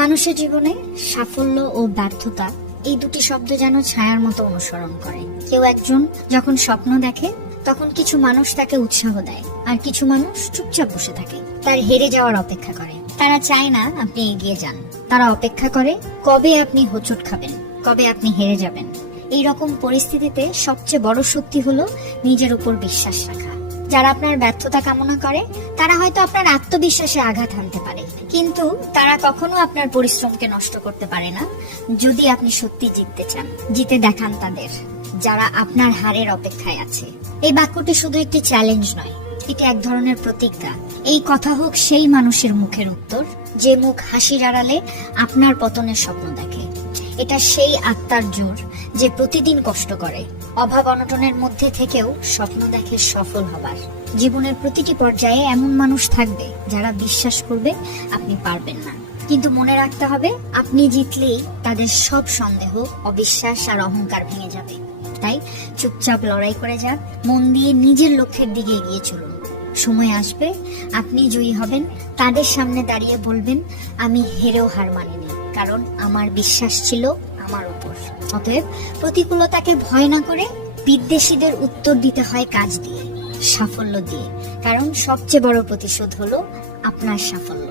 মানুষের জীবনে সাফল্য ও ব্যর্থতা এই দুটি শব্দ যেন ছায়ার মতো অনুসরণ করে। কেউ একজন যখন স্বপ্ন দেখে তখন কিছু মানুষ তাকে উৎসাহ দেয়, আর কিছু মানুষ চুপচাপ বসে থাকে, তার হেরে যাওয়ার অপেক্ষা করে। তারা চায় না আপনি এগিয়ে যান, তারা অপেক্ষা করে কবে আপনি হোঁচট খাবেন, কবে আপনি হেরে যাবেন। এই রকম পরিস্থিতিতে সবচেয়ে বড় শক্তি হলো নিজের উপর বিশ্বাস রাখা। যারা আপনার ব্যর্থতা কামনা করে তারা হয়তো আপনার আত্মবিশ্বাসে আঘাত হানতে পারে, কিন্তু তারা কখনো আপনার পরিশ্রমকে নষ্ট করতে পারে না। যদি আপনি সত্যি জিততে চান, জিতে দেখান তাদের যারা আপনার হারের অপেক্ষায় আছে। এই বাক্যটি শুধু একটি চ্যালেঞ্জ নয়, এটি এক ধরনের প্রতিজ্ঞা। এই কথা হোক সেই মানুষের মুখের উত্তর যে মুখ হাসির আড়ালে আপনার পতনের স্বপ্ন দেখে। এটা সেই আত্মার জোর যে প্রতিদিন কষ্ট করে, অভাব অনটনের মধ্যে থেকেও স্বপ্ন দেখে সফল হবার। জীবনের প্রতিটি পর্যায়ে এমন মানুষ থাকবে যারা বিশ্বাস করবে আপনি পারবেন না, কিন্তু মনে রাখতে হবে আপনি জিতলেই তাদের সব সন্দেহ, অবিশ্বাস আর অহংকার ভেঙে যাবে। তাই চুপচাপ লড়াই করে যান, মন দিয়ে নিজের লক্ষ্যের দিকে এগিয়ে চলুন। সময় আসবে আপনি জয়ী হবেন, তাদের সামনে দাঁড়িয়ে বলবেন আমি হেরেও হার মানিনি, কারণ আমার বিশ্বাস ছিল আমার উপর। অতএব প্রতিকূলতাকে ভয় না করে বিদ্বেষীদের উত্তর দিতে হয় কাজ দিয়ে, সাফল্য দিয়ে, কারণ সবচেয়ে বড় প্রতিশোধ হলো আপনার সাফল্য।